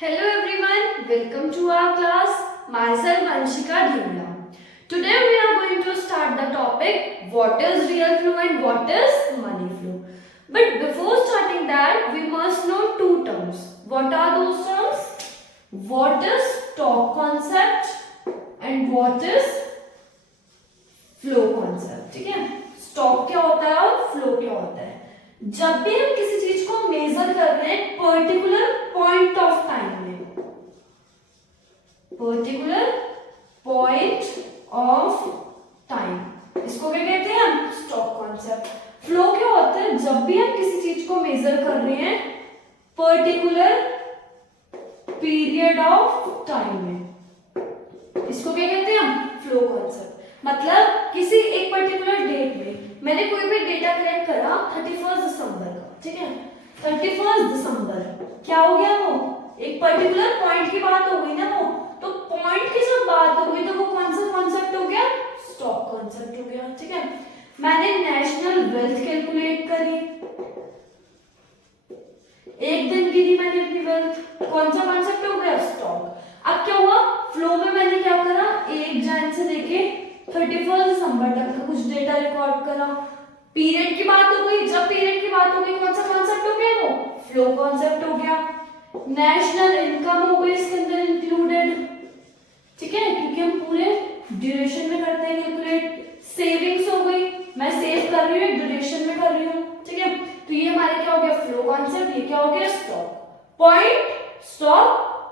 Hello everyone, welcome to our class. Myself Anshika Dhimla. Today we are going to start the topic what is real flow and what is money flow. But before starting that, we must know two terms. What are those terms? What is stock concept and what is flow concept. ठीक है, stock क्या होता है और flow क्या होता है. जब भी हम किसी चीज को मेजर कर रहे हैं पर्टिकुलर पॉइंट ऑफ टाइम में, पर्टिकुलर पॉइंट ऑफ टाइम, इसको क्या कहते हैं हम? Stock concept. फ्लो क्या होता है? जब भी हम किसी चीज को मेजर कर रहे हैं पर्टिकुलर पीरियड ऑफ टाइम में, इसको क्या कहते हैं हम? Flow concept. मतलब किसी एक पर्टिकुलर डेट में मैंने कोई भी डेटा कलेक्ट करा 31 दिसंबर का, ठीक है. 31 दिसंबर क्या हो गया? वो एक पर्टिकुलर पॉइंट की बात हो गई ना. वो तो पॉइंट की जब बात हो गई तो वो कौन सा कॉन्सेप्ट हो गया? स्टॉक कॉन्सेप्ट हो गया. ठीक है. मैंने नेशनल वेल्थ कैलकुलेट करी, एक दिन गिनी मैंने अपनी वेल्थ, कौन सा कॉन्सेप्ट हो गया? स्टॉक. अब क्या हुआ? फ्लो में मैंने क्या करा? 1 जनवरी से लेके 31 दिसंबर तक का कुछ डेटा रिकॉर्ड करा. पीरियड की बात हो गई. जब पीरियड की बात हो गई कौन सा कॉन्सेप्ट हो गया? वो फ्लो कॉन्सेप्ट हो गया. नेशनल इनकम हो गई इसके अंदर इंक्लूडेड, ठीक है, क्योंकि हम पूरे ड्यूरेशन में करते हैं कैलकुलेट. सेविंग्स हो गई, मैं सेव कर रही हूँ ड्यूरेशन में कर रही हूँ, ठीक है. तो ये हमारे क्या हो गया? Flow concept. ये क्या हो गया? Stock. Point, stock,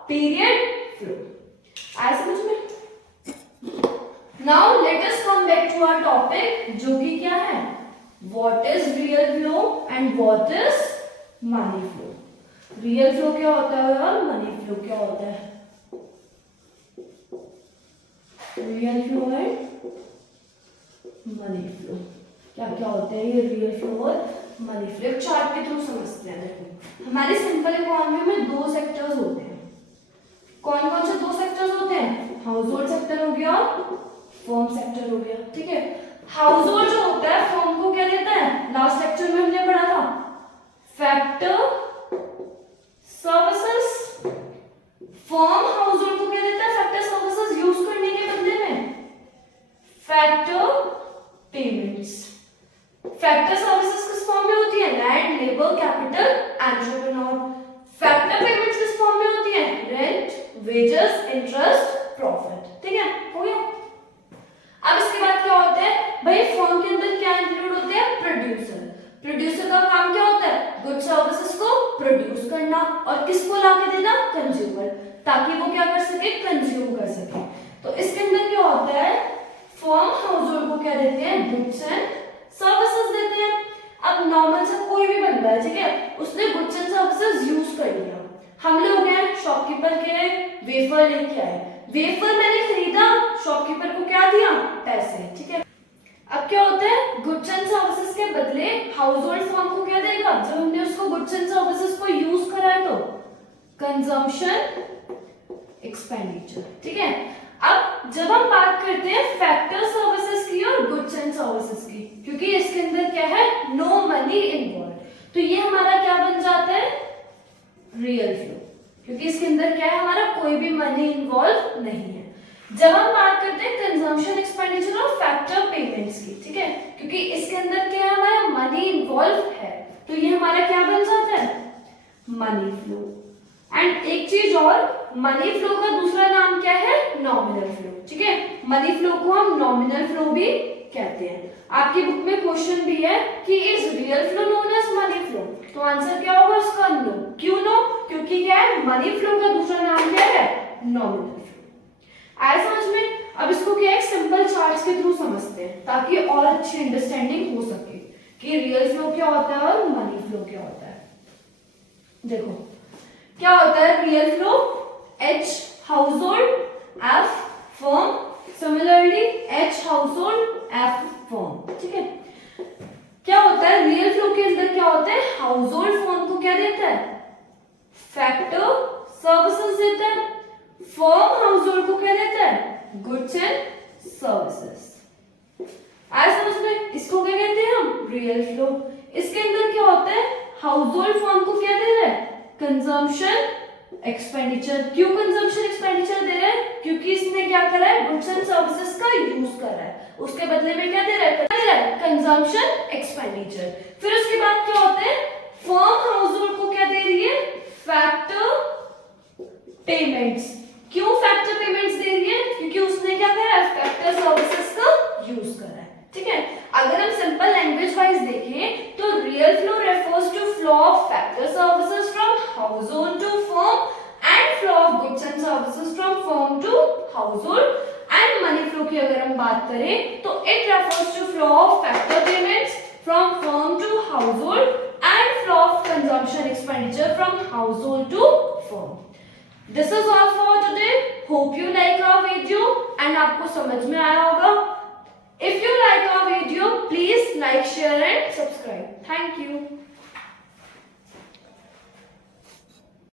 period, flow. आया समझ में? Now let us come back to our topic, जो कि क्या है? What is real flow and what is money flow. Real flow क्या होता है और money flow क्या होता है? Real flow and money flow क्या क्या होते हैं? ये real flow और money flow एक चार्ट के थ्रू समझते हैं. देखो, हमारे सिंपल इकोनॉमी में दो सेक्टर्स होते हैं. कौन कौन से दो सेक्टर्स होते हैं? हाउस होल्ड सेक्टर हो गया, फर्म सेक्टर हो गया. ठीक है. हाउस होल्ड जो होता है फर्म को क्या देता है? लास्ट लेक्चर में हमने पढ़ा था factor services. Firm house hold को क्या देता है? फैक्टर सर्विसेज यूज करने के बदले में फैक्टर पेमेंट्स. फैक्टर सर्विसेज किस फॉर्म में होती है? Land, labour, capital, entrepreneur. Factor payments किस फॉर्म में होती है? Rent, wages, interest, profit. ठीक है, हो गया. अब इसके बाद क्या होता है भाई? फर्म के अंदर क्या इंक्लूड होते हैं? प्रोड्यूसर. प्रोड्यूसर का काम क्या होता है? गुड सर्विसेज को प्रोड्यूस करना और किसको लाके देना? कंज्यूमर, ताकि वो क्या कर सके? कंज्यूम कर सके. तो इसके अंदर क्या होता है? फर्म हाउस होल्ड को क्या देते हैं? गुड्स एंड सर्विसेज देते हैं. अब नॉर्मल से कोई भी बंदा है, ठीक है, उसने गुड्स एंड सर्विसेज यूज कर लिया. हम लोग हैं शॉपकीपर के, वेफर लेके आए, वेफर मैंने खरीदा, शॉपकीपर को क्या दिया? पैसे. ठीक है. अब क्या होता है? गुड्स एंड सर्विसेज के बदले हाउस होल्ड फर्म को क्या देगा? जब हमने उसको गुड्स एंड सर्विसेज को यूज करा है तो कंजम्पशन एक्सपेंडिचर. ठीक है. अब जब हम बात करते हैं फैक्टर सर्विसेज की और गुड्स एंड सर्विसेज की, क्योंकि इसके अंदर क्या है? नो मनी इन्वॉल्व, तो ये हमारा क्या बन जाता है? रियल फ्लो, क्योंकि इसके अंदर क्या है? हमारा कोई भी मनी इन्वॉल्व नहीं है. जब हम बात करते हैं कंजम्पशन एक्सपेंडिचर और फैक्टर पेमेंट्स की, ठीक है, क्योंकि इसके अंदर क्या है? हमारा मनी इन्वॉल्व है, तो ये हमारा क्या बन जाता है? Money flow. एंड एक चीज और, मनी फ्लो का दूसरा नाम क्या है? Nominal flow. ठीक है. मनी फ्लो को हम नॉमिनल फ्लो भी कहते हैं. आपकी बुक में क्वेश्चन भी है कि is real flow known as money flow, तो आंसर क्या होगा उसका? नो. क्यों नो? क्योंकि क्या है? मनी फ्लो का दूसरा नाम क्या है? Nominal flow. आया समझ में? अब इसको क्या है? सिंपल चार्ट्स के थ्रू समझते हैं ताकि और अच्छी अंडरस्टैंडिंग हो सके कि रियल फ्लो क्या होता है और मनी फ्लो क्या होता है. देखो क्या होता है real flow? H house hold, F firm, similarly H house hold, F firm. ठीक है. क्या होता है रियल फ्लो के अंदर? क्या होता है? हाउस होल्ड फर्म को क्या देता है? फैक्टर सर्विसेज देता है. फर्म हाउस होल्ड को क्या देता है? Goods and services. आया समझ में? इसको क्या कहते हैं हम? Real flow. इसके अंदर क्या होता है? हाउस होल्ड फर्म को क्या दे रहा है? Consumption expenditure. क्यों कंजम्पशन एक्सपेंडिचर दे रहा है? क्योंकि इसने क्या करा है, गुड्स एंड सर्विसेज का यूज कर रहा है, उसके बदले में क्या दे रहा है, कंजम्पशन एक्सपेंडिचर। फिर उसके बाद क्या होता है, फर्म हाउस होल्ड को क्या दे रही है, फैक्टर पेमेंट्स। क्यों फैक्टर पेमेंट्स दे रही है, क्योंकि उसने क्या करा है, फैक्टर सर्विसेज का यूज करा है। ठीक है, अगर हम सिंपल लैंग्वेज वाइज देखें तो real flow refers to flow of factor services from household to firm and flow of goods and services from firm to household. And money flow की अगर हम बात करें तो it refers to flow of factor payments from firm to household and flow of consumption expenditure from household to firm. This is all for today. Hope you like our video and आपको समझ में आया होगा। If you like our video, please like, share and subscribe. Thank you.